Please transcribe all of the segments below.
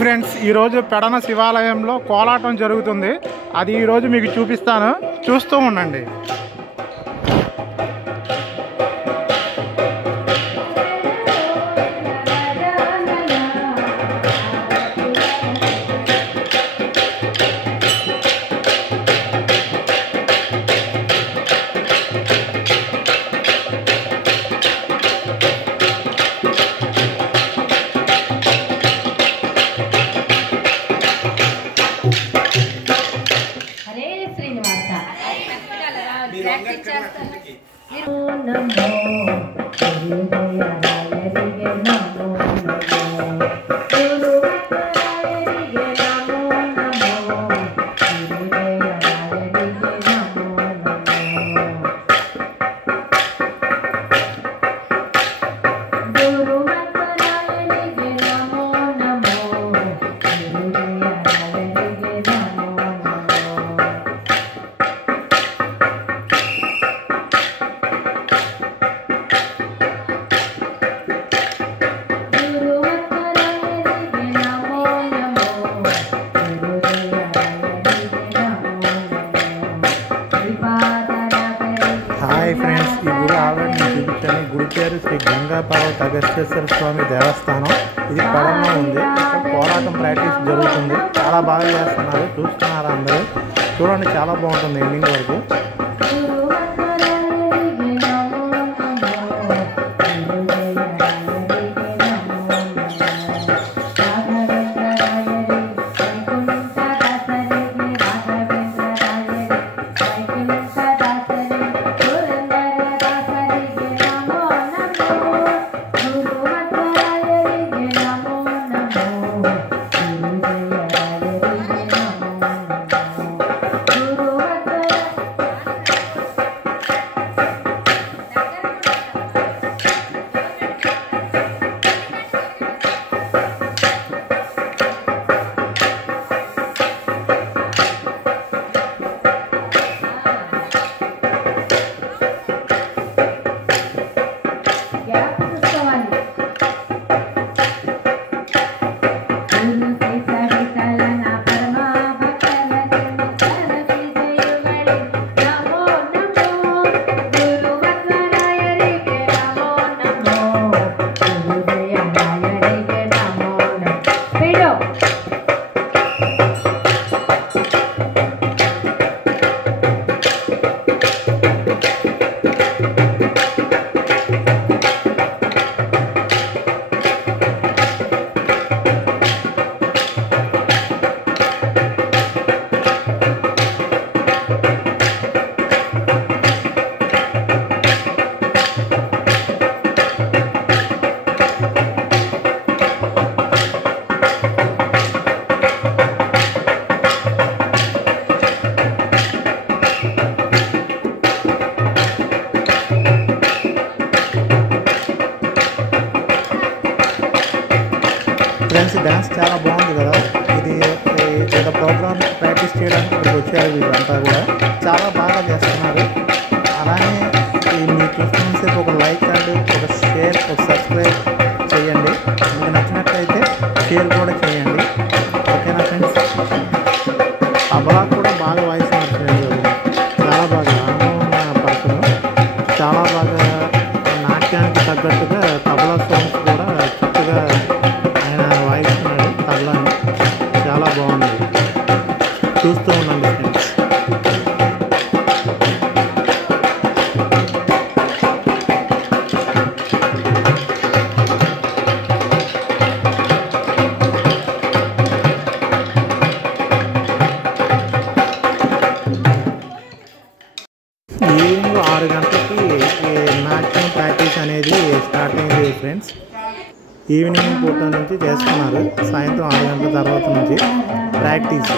Friends, ఈరోజు పెడన శివాలయంలో కోలాటం జరుగుతుంది. అది ఈరోజు మీకు చూపిస్తాను, చూస్తూ ఉండండి. హాయ్ ఫ్రెండ్స్, ఈ గుడి ఆల్రెడీ నేను చూపించాను. గుడి పేరు శ్రీ గంగా పర్వత అగస్త్యేశ్వర స్వామి దేవస్థానం. ఇది పడంలో ఉంది. ఇక్కడ పోరాటం ప్రాక్టీస్ జరుగుతుంది. చాలా బాగా చేస్తున్నారు, చూస్తున్నారా అందరూ? చూడండి, చాలా బాగుంటుంది ఎండింగ్ వరకు. ఫ్రెండ్స్, డ్యాన్స్ చాలా బాగుంది కదా. ఇది ఏదో ప్రోగ్రామ్ ప్రాక్టీస్ చేయడానికి ఇక్కడికి వచ్చారు వీళ్ళంతా కూడా. చాలా బాగా చేస్తున్నారు. అలానే మీరు చూస్తున్నంతసేపు ఒక లైక్ అండ్ ఒక షేర్, ఒక సబ్స్క్రైబ్ చేయండి. మీకు నచ్చినట్లయితే షేర్ కూడా చేయండి. ఓకేనా ఫ్రెండ్స్? తబలా కూడా బాగా వాయిస్తున్నారు ఫ్రెండ్స్. చాలా బాగా అనుభవం పడుతుంది. చాలా బాగా నాట్యానికి తగ్గట్టుగా తబలా సాంగ్స్ కూడా చక్కగా వాయిస్తున్నాడు తబలాని. చాలా బాగుంది, చూస్తూ ఉండండి ఫ్రెండ్స్. ఈవినింగ్ 6 గంటలకి నాట్యం ప్రాక్టీస్ అనేది స్టార్ట్ అయింది ఫ్రెండ్స్. ఈవినింగ్ పూట నుంచి చేస్తున్నారు. సాయంత్రం 6 గంటల తర్వాత నుంచి ప్రాక్టీస్.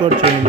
సపోర్ట్ చేయండి.